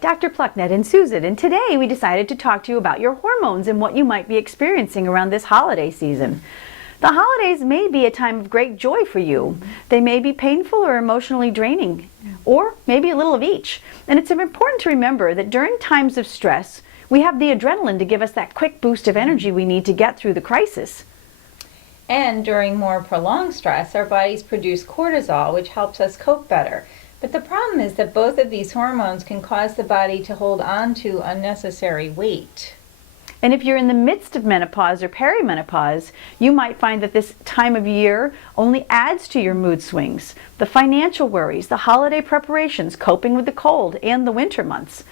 Dr. Plucknett and Susan, and today we decided to talk to you about your hormones and what you might be experiencing around this holiday season. The holidays may be a time of great joy for you. They may be painful or emotionally draining, or maybe a little of each. And it's important to remember that during times of stress, we have the adrenaline to give us that quick boost of energy we need to get through the crisis. And during more prolonged stress, our bodies produce cortisol, which helps us cope better. But the problem is that both of these hormones can cause the body to hold on to unnecessary weight. And if you're in the midst of menopause or perimenopause, you might find that this time of year only adds to your mood swings, the financial worries, the holiday preparations, coping with the cold, and the winter months.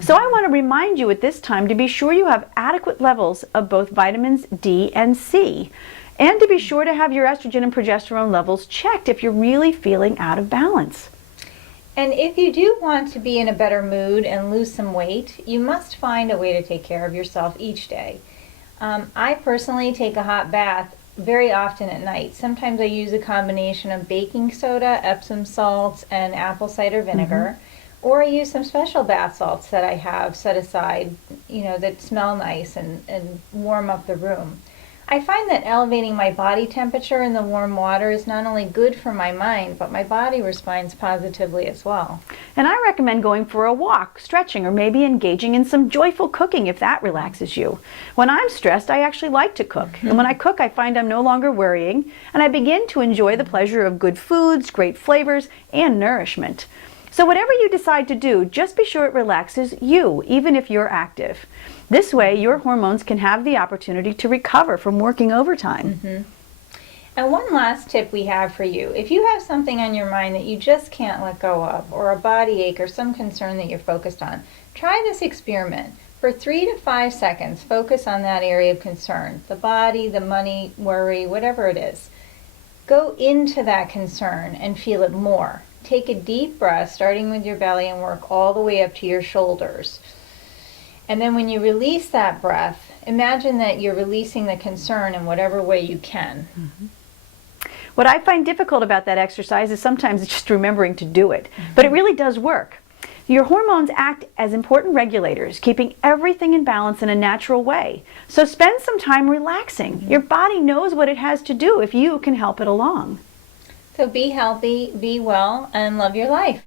So I want to remind you at this time to be sure you have adequate levels of both vitamins D and C, and to be sure to have your estrogen and progesterone levels checked if you're really feeling out of balance. And if you do want to be in a better mood and lose some weight, you must find a way to take care of yourself each day. I personally take a hot bath very often at night. Sometimes I use a combination of baking soda, Epsom salts, and apple cider vinegar. Or I use some special bath salts that I have set aside, that smell nice and warm up the room. I find that elevating my body temperature in the warm water is not only good for my mind, but my body responds positively as well. And I recommend going for a walk, stretching, or maybe engaging in some joyful cooking if that relaxes you. When I'm stressed, I actually like to cook. And when I cook, I find I'm no longer worrying, and I begin to enjoy the pleasure of good foods, great flavors, and nourishment. So whatever you decide to do, just be sure it relaxes you, even if you're active. This way, your hormones can have the opportunity to recover from working overtime. And one last tip we have for you. If you have something on your mind that you just can't let go of, or a body ache or some concern that you're focused on, try this experiment. For 3 to 5 seconds, focus on that area of concern, the body, the money, worry, whatever it is. Go into that concern and feel it more. Take a deep breath, starting with your belly, and work all the way up to your shoulders. And then when you release that breath, imagine that you're releasing the concern in whatever way you can. What I find difficult about that exercise is sometimes just remembering to do it. But it really does work. Your hormones act as important regulators, keeping everything in balance in a natural way. So spend some time relaxing. Your body knows what it has to do if you can help it along. So be healthy, be well, and love your life.